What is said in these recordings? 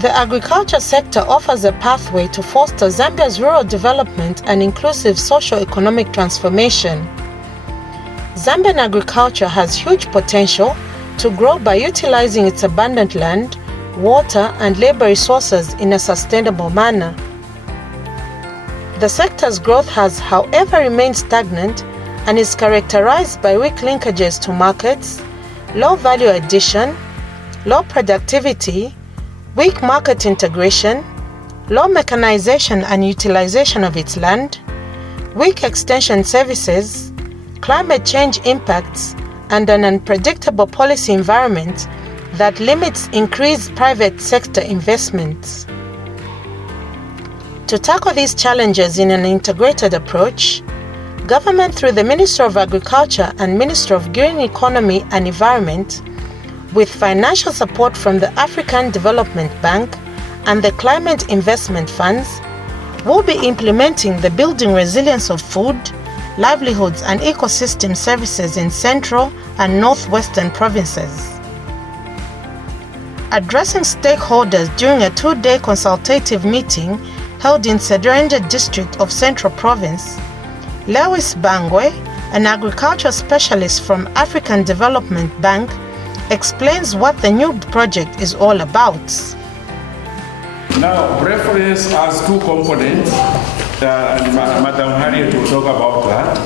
The agriculture sector offers a pathway to foster Zambia's rural development and inclusive socio-economic transformation. Zambian agriculture has huge potential to grow by utilizing its abundant land, water, and labor resources in a sustainable manner. The sector's growth has, however, remained stagnant and is characterized by weak linkages to markets, low value addition, low productivity, weak market integration, low mechanization and utilization of its land, weak extension services, climate change impacts, and an unpredictable policy environment that limits increased private sector investments. To tackle these challenges in an integrated approach, government through the Ministry of Agriculture and Ministry of Green Economy and Environment, with financial support from the African Development Bank and the Climate Investment Funds, will be implementing the Building Resilience of Food, Livelihoods and Ecosystem Services in Central and Northwestern provinces. Addressing stakeholders during a 2-day consultative meeting held in Sedrenge district of Central Province, Lewis Bangwe, an agriculture specialist from African Development Bank, explains what the new project is all about. Now, BREFOLES has two components, and Madam Harriet will talk about that.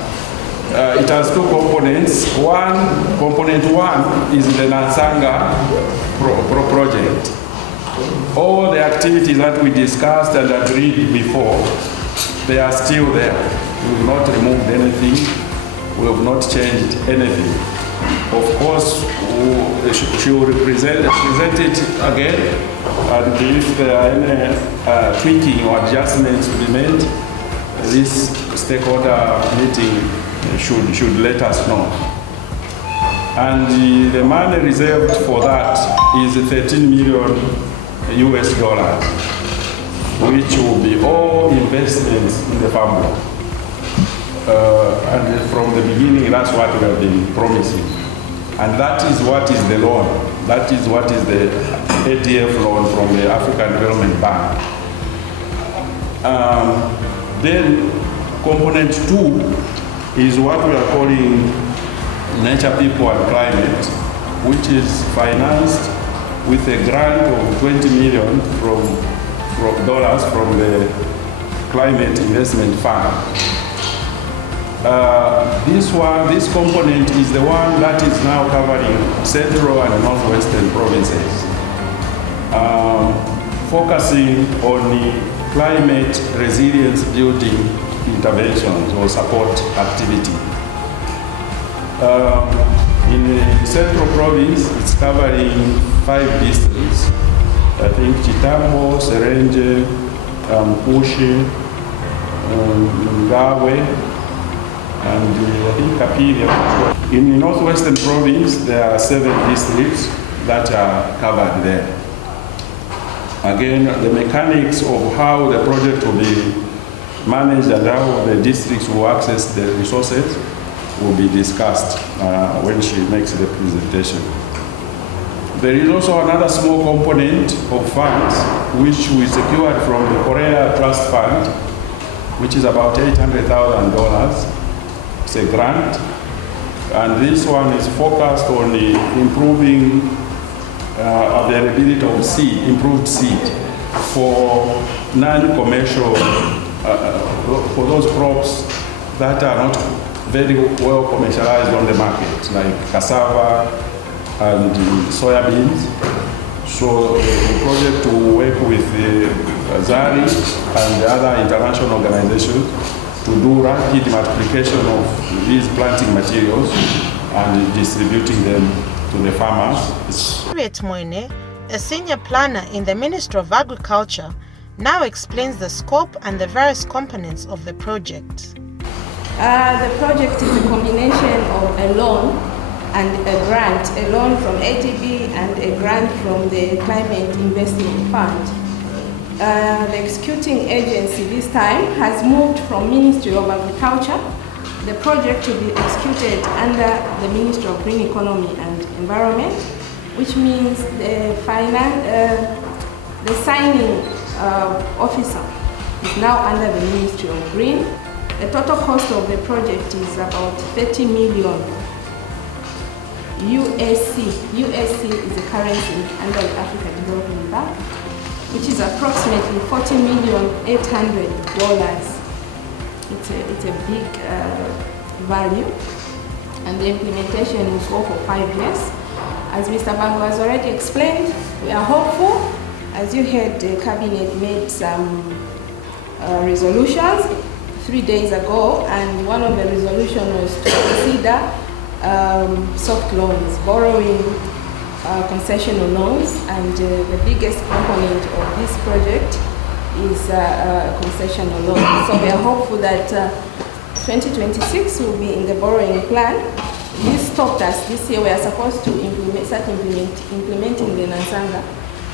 It has two components. Component one is the Nansanga project. All the activities that we discussed and agreed before, they are still there. We have not removed anything. We have not changed anything. Of course, she will present it again, and if there are any tweaking or adjustments to be made, this stakeholder meeting should let us know. And the money reserved for that is $13 million, which will be all investments in the farm block. And from the beginning, that's what we have been promising. And that is what is the loan. That is what is the ADF loan from the African Development Bank. Then component two is what we are calling Nature, People and Climate, which is financed with a grant of $20 million from the Climate Investment Fund. This component is the one that is now covering Central and Northwestern provinces, focusing on the climate resilience building interventions or support activity. In the Central province, it's covering 5 districts. I think Chitambo, Serenge, Kushi, Ngawe, and I think Kapiri. In the Northwestern province, there are 7 districts that are covered there. Again, the mechanics of how the project will be managed and how the districts will access the resources will be discussed when she makes the presentation. There is also another small component of funds which we secured from the Korea Trust Fund, which is about $800,000. It's a grant, and this one is focused on the improving availability of seed, improved seed for non-commercial, for those crops that are not very well commercialized on the market, like cassava and soybeans. So the project will work with ZARI and the other international organizations to do rapid multiplication of these planting materials and distributing them to the farmers. Harriet Moine, a senior planner in the Ministry of Agriculture, now explains the scope and the various components of the project. The project is a combination of a loan and a grant, a loan from ADB and a grant from the Climate Investment Fund. The executing agency this time has moved from Ministry of Agriculture. The project will be executed under the Ministry of Green The signing officer is now under the Ministry of Green. The total cost of the project is about 30 million USC. USC is the currency under the Africa Development Bank, which is approximately $40,800,000. It's a big value, and the implementation will go for 5 years. As Mr. Bango has already explained, we are hopeful. As you heard, the Cabinet made some resolutions 3 days ago, and one of the resolutions was to consider soft loans, borrowing concessional loans, and the biggest component of this project is concessional loans. So we are hopeful that 2026 will be in the borrowing plan. This stopped us this year. We are supposed to start implementing the Nansanga.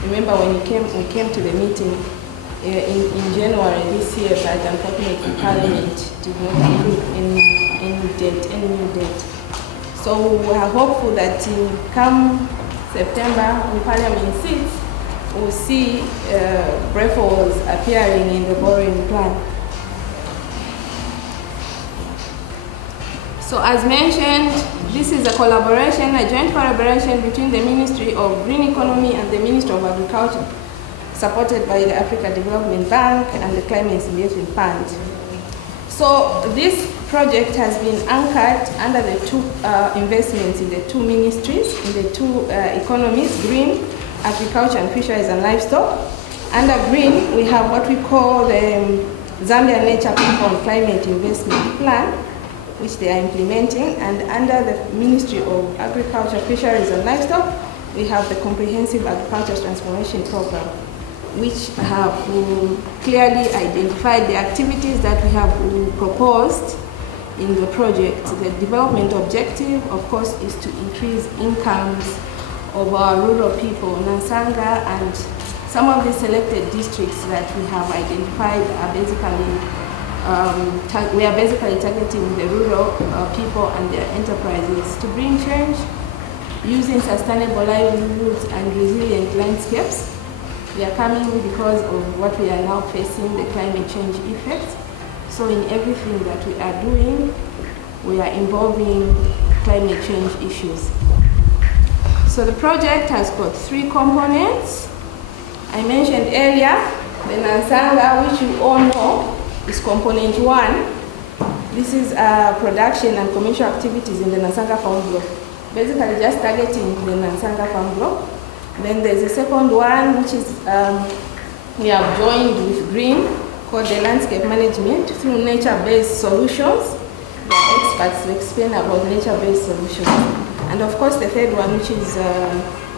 Remember when we came to the meeting in January this year, but unfortunately Parliament did not approve any new date. So we are hopeful that come September, when Parliament sits, we'll see BREFOLES appearing in the borrowing plan. So as mentioned, this is a collaboration, a joint collaboration between the Ministry of Green Economy and the Ministry of Agriculture, supported by the Africa Development Bank and the Climate Investment Fund. So this project has been anchored under the two investments in the two ministries, in the two economies, green, agriculture and fisheries and livestock. Under green, we have what we call the Zambia Nature People and Climate Investment Plan, which they are implementing, and under the Ministry of Agriculture, Fisheries and Livestock, we have the Comprehensive Agriculture Transformation Program, which have clearly identified the activities that we have proposed in the project. The development objective, of course, is to increase incomes of our rural people. Nansanga and some of the selected districts that we have identified are basically we are basically targeting the rural people and their enterprises to bring change using sustainable livelihoods and resilient landscapes. We are coming because of what we are now facing, the climate change effects. So in everything that we are doing, we are involving climate change issues. So the project has got 3 components. I mentioned earlier, the Nansanga, which you all know, is component 1. This is production and commercial activities in the Nansanga Farm Block. Basically just targeting the Nansanga Farm Block. Then there's a second one, which is we have joined with Green, called the landscape management through nature-based solutions. The experts will explain about nature-based solutions. And of course the third one, which is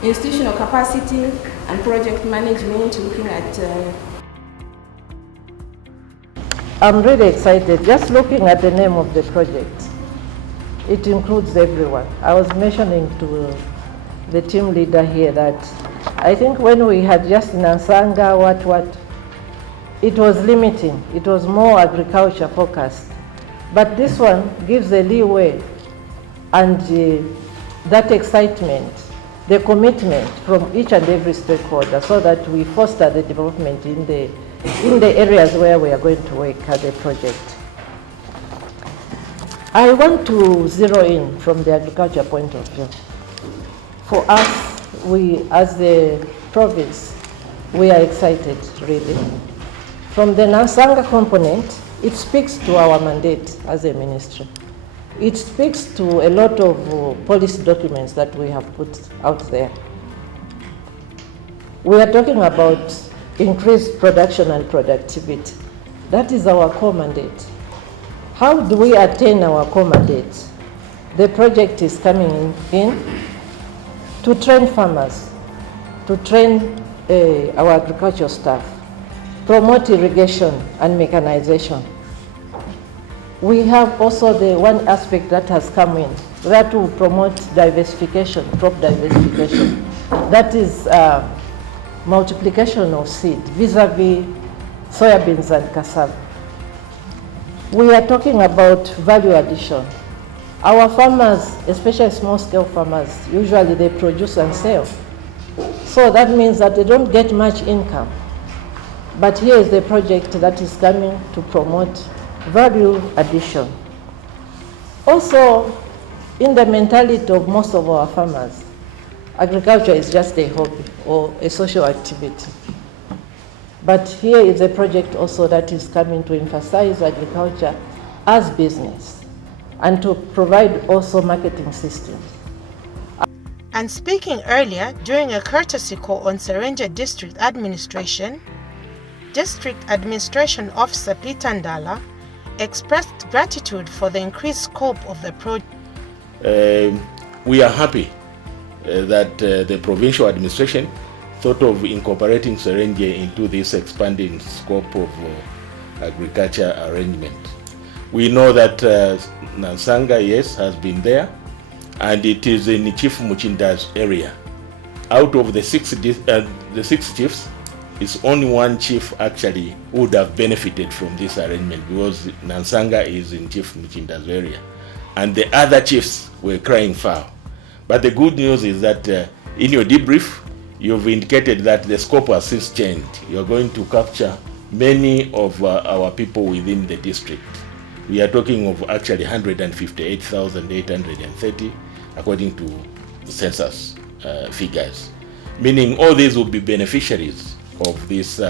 institutional capacity and project management, looking at I'm really excited. Just looking at the name of the project, it includes everyone. I was mentioning to the team leader here that I think when we had just Nansanga, it was limiting. It was more agriculture focused. But this one gives a leeway and that excitement, the commitment from each and every stakeholder so that we foster the development in the areas where we are going to work at the project. I want to zero in from the agriculture point of view. For us, we as the province, we are excited really. From the Nansanga component, it speaks to our mandate as a ministry. It speaks to a lot of policy documents that we have put out there. We are talking about increased production and productivity. That is our core mandate. How do we attain our core mandate? The project is coming in to train farmers, to train our agricultural staff, promote irrigation and mechanization. We have also the one aspect that has come in, that will promote diversification, crop diversification. That is multiplication of seed vis-a-vis soybeans and cassava. We are talking about value addition. Our farmers, especially small-scale farmers, usually they produce and sell. So that means that they don't get much income. But here is the project that is coming to promote value addition. Also, in the mentality of most of our farmers, agriculture is just a hobby or a social activity. But here is a project also that is coming to emphasize agriculture as business and to provide also marketing systems. And speaking earlier during a courtesy call on Serenje District Administration, District Administration Officer Peter Ndala expressed gratitude for the increased scope of the project. We are happy that the provincial administration thought of incorporating Serenje into this expanding scope of agriculture arrangement. We know that Nansanga, yes, has been there, and it is in Chief Muchinda's area. Out of the six chiefs, it's only one chief actually would have benefited from this arrangement, because Nansanga is in Chief Muchinda's area, and the other chiefs were crying foul. But the good news is that in your debrief, you've indicated that the scope has since changed. You're going to capture many of our people within the district. We are talking of actually 158,830 according to the census figures, meaning all these will be beneficiaries of this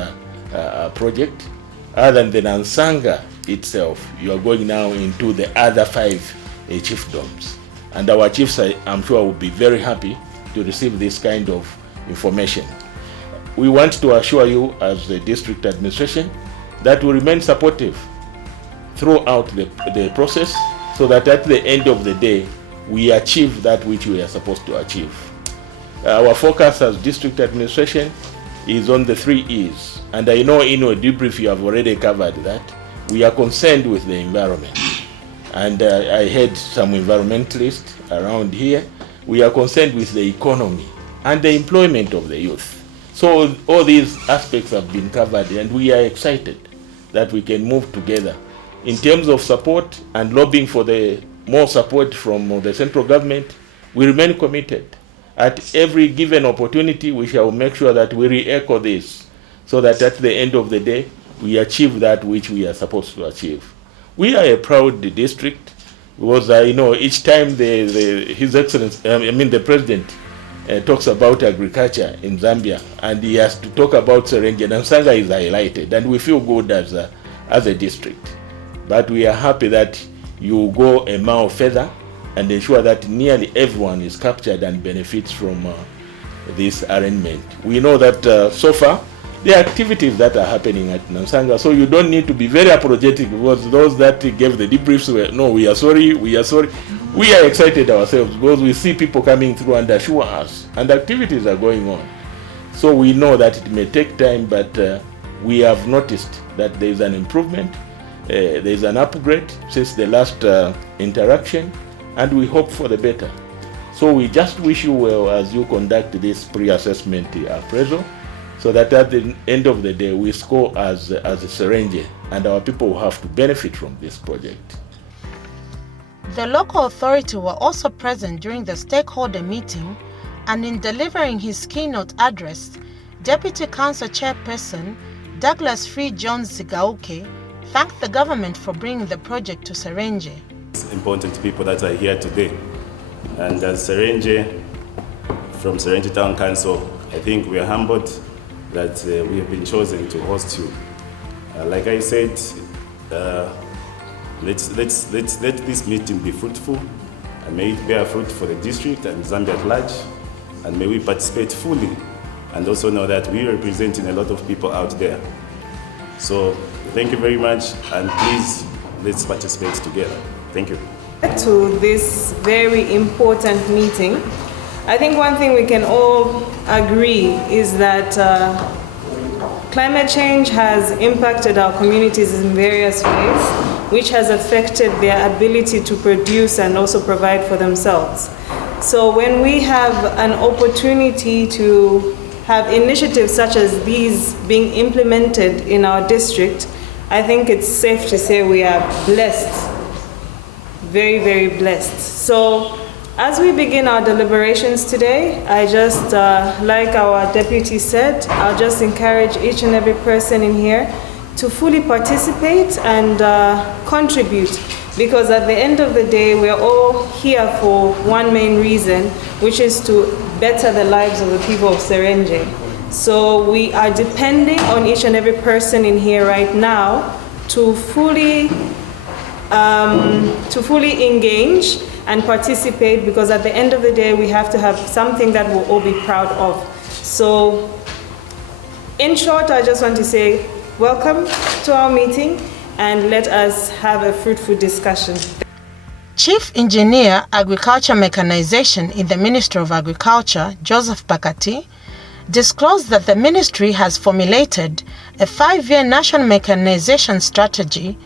project. Other than Nansanga itself, you are going now into the other 5 chiefdoms. And our chiefs, I'm sure, will be very happy to receive this kind of information. We want to assure you as the district administration that we remain supportive throughout the process, so that at the end of the day, we achieve that which we are supposed to achieve. Our focus as district administration is on the 3 E's. And I know in your debrief you have already covered that. We are concerned with the environment. And I heard some environmentalists around here. We are concerned with the economy and the employment of the youth. So all these aspects have been covered, and we are excited that we can move together. In terms of support and lobbying for the more support from the central government, we remain committed. At every given opportunity, we shall make sure that we re-echo this, so that at the end of the day, we achieve that which we are supposed to achieve. We are a proud district, because each time His Excellency, the President, talks about agriculture in Zambia, and he has to talk about Serenje, Nansanga is highlighted, and we feel good as a district. But we are happy that you go a mile further and ensure that nearly everyone is captured and benefits from this arrangement. We know that so far, there are activities that are happening at Nansanga, so you don't need to be very apologetic, because those that gave the debriefs were, no, we are sorry. We are excited ourselves, because we see people coming through and assure us, and activities are going on. So we know that it may take time, but we have noticed that there is an improvement, there is an upgrade since the last interaction, and we hope for the better. So we just wish you well as you conduct this pre-assessment appraisal, so that at the end of the day, we score as a Serenje, and our people will have to benefit from this project. The local authority were also present during the stakeholder meeting, and in delivering his keynote address, Deputy Council Chairperson Douglas Free Jones Zigauke thanked the government for bringing the project to Serenje. It's important people that are here today. And as Serenje, from Serenje Town Council, I think we are humbled that we have been chosen to host you. Like I said, let this meeting be fruitful, and may it bear fruit for the district and Zambia at large, and may we participate fully, and also know that we are representing a lot of people out there. So thank you very much, and please, let's participate together. Thank you. To this very important meeting, I think one thing we can all agree is that climate change has impacted our communities in various ways, which has affected their ability to produce and also provide for themselves. So when we have an opportunity to have initiatives such as these being implemented in our district, I think it's safe to say we are blessed, very, very blessed. So As we begin our deliberations today, I just, like our deputy said, I'll just encourage each and every person in here to fully participate and contribute, because at the end of the day, we're all here for one main reason, which is to better the lives of the people of Serengeti. So we are depending on each and every person in here right now to fully engage and participate, because at the end of the day, we have to have something that we'll all be proud of. So in short, I just want to say welcome to our meeting and let us have a fruitful discussion. Chief Engineer, Agriculture Mechanization in the Ministry of Agriculture, Joseph Pakati, disclosed that the ministry has formulated a 5-year national mechanization strategy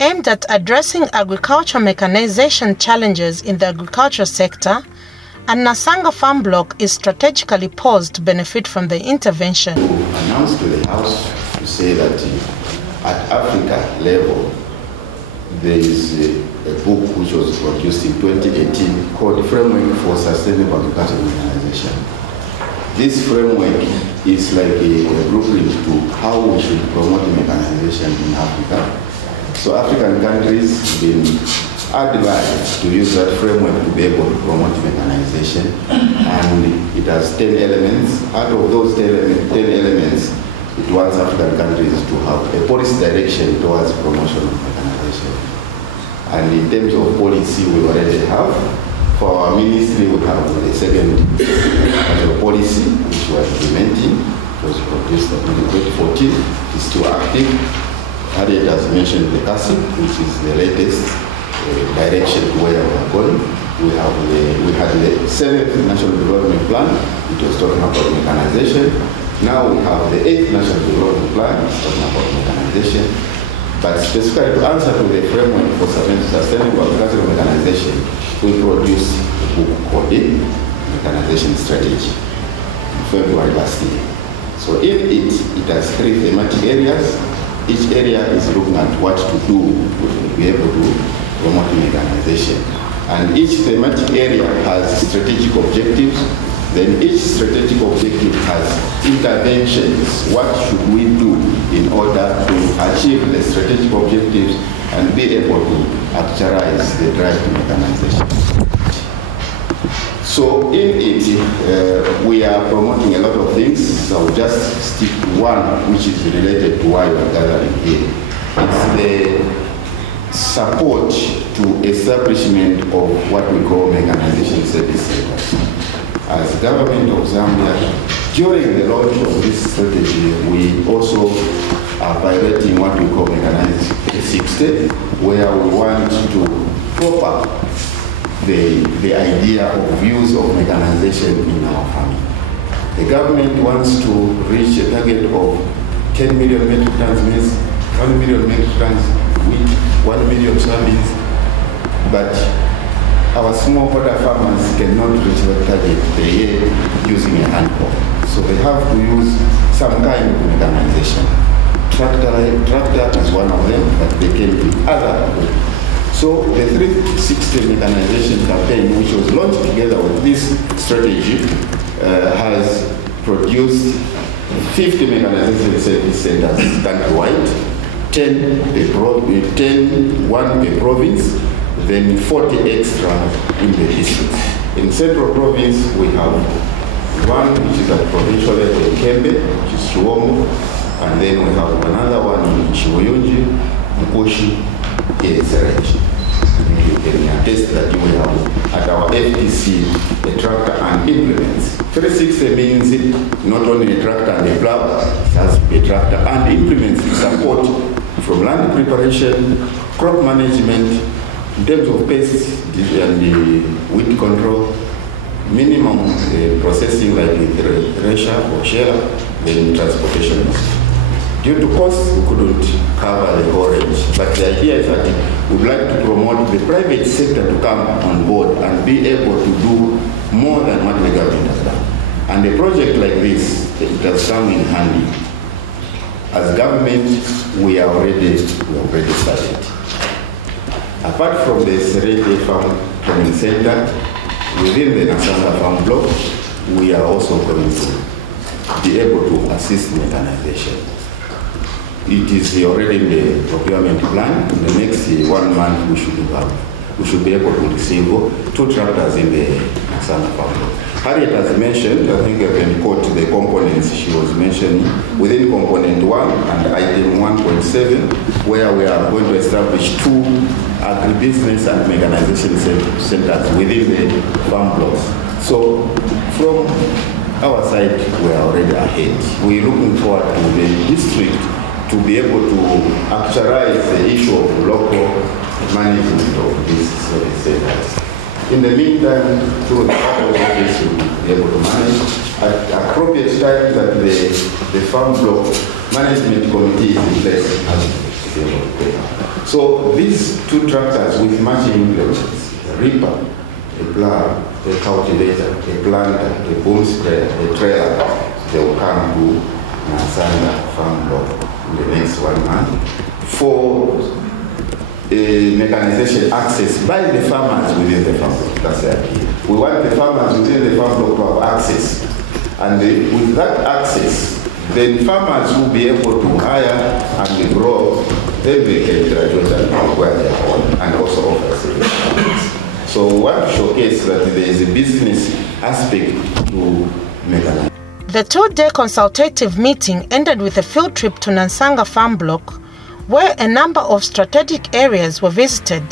aimed at addressing agriculture mechanization challenges in the agriculture sector, and Nansanga Farm Block is strategically poised to benefit from the intervention. Announced to the House to say that at Africa level, there is a book which was produced in 2018 called Framework for Sustainable Agricultural Mechanization. This framework is like a blueprint to how we should promote mechanization in Africa. So African countries have been advised to use that framework to be able to promote mechanization, and it has 10 elements. Out of those 10 elements, it wants African countries to have a policy direction towards promotion of mechanization. And in terms of policy, we already have. For our ministry, we have the second policy, which we are implementing. It was produced in 2014. It's still active. Harriet has mentioned the CASIP, which is the latest direction to where we are going. We had the 7th National Development Plan, which was talking about mechanization. Now we have the 8th National Development Plan, talking about mechanization. But specifically to answer to the framework for sustainable agricultural mechanization, we produced a book called the Mechanization Strategy in February last year. So in it has 3 thematic areas. Each area is looking at what to do to be able to promote mechanization. And each thematic area has strategic objectives. Then each strategic objective has interventions. What should we do in order to achieve the strategic objectives and be able to actualize the drive to mechanization? So in it, we are promoting a lot of things. So I'll just stick to one, which is related to why we are gathering here. It's the support to establishment of what we call mechanization service centers. As government of Zambia, during the launch of this strategy, we also are piloting what we call Mechanized 360, where we want to prop up the idea of use of mechanization in our farming. The government wants to reach a target of 10 million metric tons maize, 1 million metric tons wheat, 1 million soybeans, but our smallholder farmers cannot reach that target per year using a hand pump. So they have to use some kind of mechanization. Tractor is one of them, but they can be other. So the 360 mechanization campaign, which was launched together with this strategy, has produced 50 mechanization service centers countrywide, 1 per province, then 40 extra in the district. In Central Province, we have one which is at provincial level in Kembe, which is Chiwomo, and then we have another one in Chiwoyunji, Mkoshi, in Serengeti. You can attest that we have at our FTC a tractor and implements. 360 means not only a tractor and a plow, it has to be a tractor and implements to support from land preparation, crop management, in terms of pests and the weed control, minimum processing like the thresher or sheller, then transportation. Due to cost, we couldn't cover the whole range. But the idea is that we'd like to promote the private sector to come on board and be able to do more than what the government has done. And a project like this, it has come in handy. As government, we already started. Apart from the Serengeti Farm Training Center, within the Nansanga Farm Block, we are also going to be able to assist mechanization. It is already in the procurement plan. In the next 1 month, we should be able to receive 2 tractors in the Nansanga Farm Block. Harriet has mentioned, I think I can quote the components she was mentioning, within component 1 and item 1.7, where we are going to establish 2 agribusiness and mechanization centers within the farm blocks. So from our side, we are already ahead. We are looking forward to the district to be able to actualize the issue of local management of these service centers. In the meantime, through the Capital Office, we will be able to manage at appropriate time that the farm block management committee is in place to be able to pay. So these 2 tractors with matching implements, a reaper, a plow, a cultivator, a planter, a boom sprayer, a trailer, they will come to Nansanga Farm Block in the next 1 month for mechanization access by the farmers within the farm block. That's the idea. We want the farmers within the farm block to have access. And with that access, then farmers will be able to hire and grow every graduate and acquire their own and also offer services. So we want to showcase that there is a business aspect to mechanization. The 2-day consultative meeting ended with a field trip to Nansanga Farm Block, where a number of strategic areas were visited,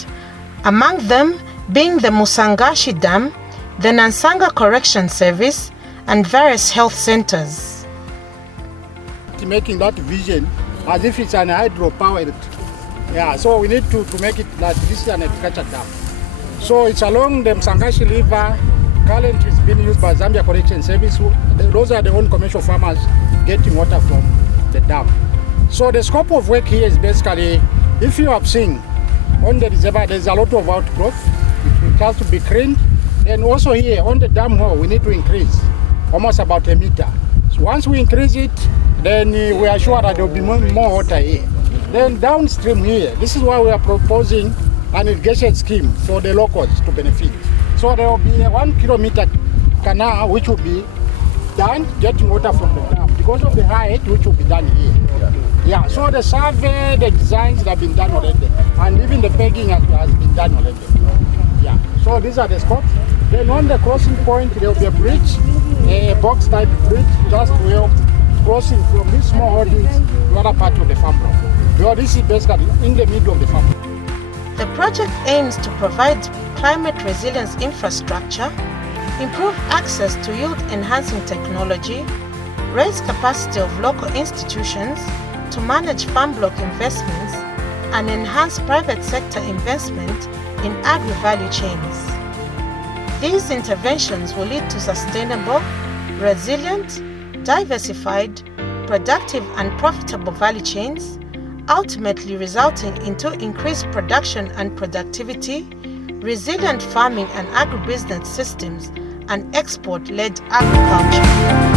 among them being the Musangashi Dam, the Nansanga Correction Service, and various health centers. Making that vision as if it's an hydropower. Yeah, so we need to make it like this is an agriculture dam. So it's along the Musangashi River. Currently it's being used by Zambia Correction Service. Those are the own commercial farmers getting water from the dam. So the scope of work here is basically, if you have seen on the reservoir, there's a lot of outgrowth. It has to be cleaned. And also here on the dam hole, we need to increase almost about 1 meter. So once we increase it, then we are sure that there will be more water here. Then downstream here, this is why we are proposing an irrigation scheme for the locals to benefit. So there will be a 1 kilometer canal which will be done getting water from the dam because of the height which will be done here. Yeah, so the survey, the designs have been done already, and even the pegging has been done already. Yeah, so these are the spots. Then on the crossing point, there will be a bridge, a box type bridge, just well crossing from this small holdings to other part of the farm block. Because this is basically in the middle of the farm block. The project aims to provide climate resilience infrastructure, improve access to yield-enhancing technology, raise capacity of local institutions to manage farm block investments, and enhance private sector investment in agri-value chains. These interventions will lead to sustainable, resilient, diversified, productive and profitable value chains, ultimately resulting into increased production and productivity, resilient farming and agribusiness systems, and export-led agriculture.